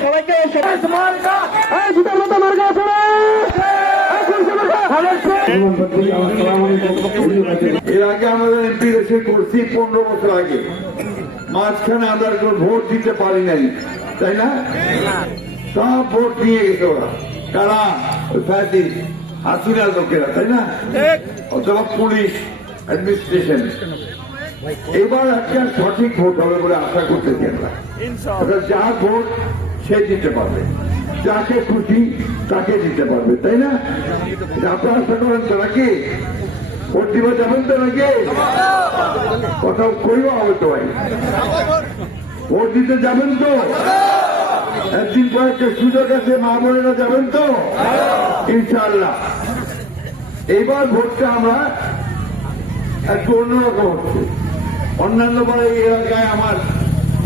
সবাইকে এর আগে আমাদের এমপি দেশে করছি 15 বছর আগে, মাঝখানে আমরা ভোট দিতে পারি নাই, তাই না? সব ভোট নিয়ে গেছে ওরা, কারা? হাসিনার লোকেরা, তাই না? অথবা পুলিশ অ্যাডমিনিস্ট্রেশন। এবার একটা সঠিক ভোট হবে বলে আশা করতেছি আমরা। যার ভোট সে দিতে পারবে, যাকে খুশি তাকে দিতে পারবে, তাই না? আপনারা আশা করেন তো নাকি? ভোট দিবা যাবেন তো নাকি? কোথাও কইও হবে তো ভাই, ভোট দিতে যাবেন তো? একদিন পর একটা সুযোগ আছে, মা বোনেরা যাবেন তো ইনশাআল্লাহ। এইবার ভোটটা আমরা একটু অন্যরকম হচ্ছে। অন্যান্য বার এই এলাকায় আমার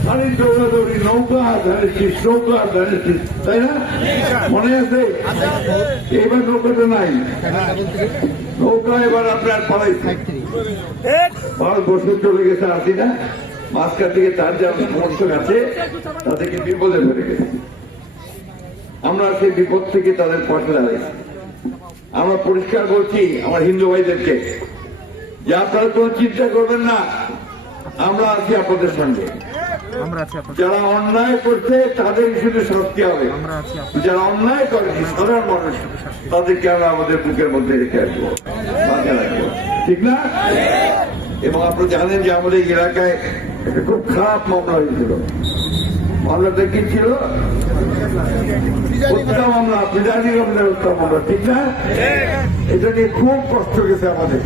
শাড়ির দৌড়াদৌড়ি, নৌকা ধানেছিস, তাই না? মনে আছে? এবার নৌকাটা নাই, নৌকা এবার আপনার পালাইছে। বছর চলে গেছে, আসি না? মাঝখান থেকে তার যা সমর্থক আছে তাদেরকে বিপদে ফেলে গেছে। আমরা সেই বিপদ থেকে তাদের পাশে দাঁড়াইছি। আমরা পরিষ্কার বলছি আমার হিন্দু ভাইদেরকে যে আপনারা কোন চিন্তা করবেন না, আমরা আছি আপনাদের সঙ্গে। যারা অন্যায় করছে তাদের শুধু শাস্তি হবে, যারা অন্যায় করে সাধারণ মানুষ তাদেরকে আমরা আমাদের বুকের মধ্যে রেখে আসবো, মাথায় রাখবো, ঠিক না? এবং আপনি জানেন যে আমাদের এলাকায় একটা খুব খারাপ মামলা হয়েছিল। মামলাটা কি ছিল? হত্যা মামলা, পিজানি হত্যা মামলা, ঠিক না? এটা নিয়ে খুব কষ্ট গেছে আমাদের,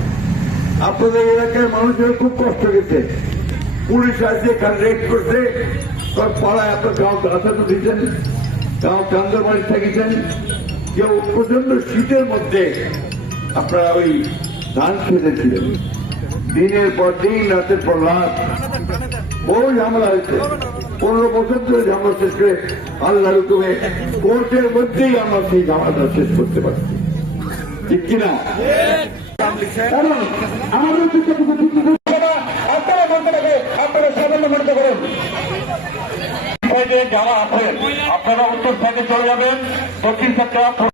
আপনাদের এলাকার মানুষের খুব কষ্ট গেছে। পুলিশ আসছে, রেড করছে, পাড়ায় আপনার গাঁও আসা তো দিচ্ছেন, গাঁও কান্দার বাড়ি থাকিছেন। কেউ প্রচন্ড শীতের মধ্যে আপনারা ওই ধান খেতেছিলেন, দিনের পর দিন, রাতের পর রাত, বহু ঝামেলা হয়েছে। 15 বছর ধরে ঝামেলা শেষ করে আল্লাহর হুকুমে কোর্টের মধ্যেই আমরা সেই ঝামেলাটা শেষ করতে পারছি, ঠিক কিনা? আপনারা উত্তর সাইডে চলে যাবেন, দক্ষিণ সাইডে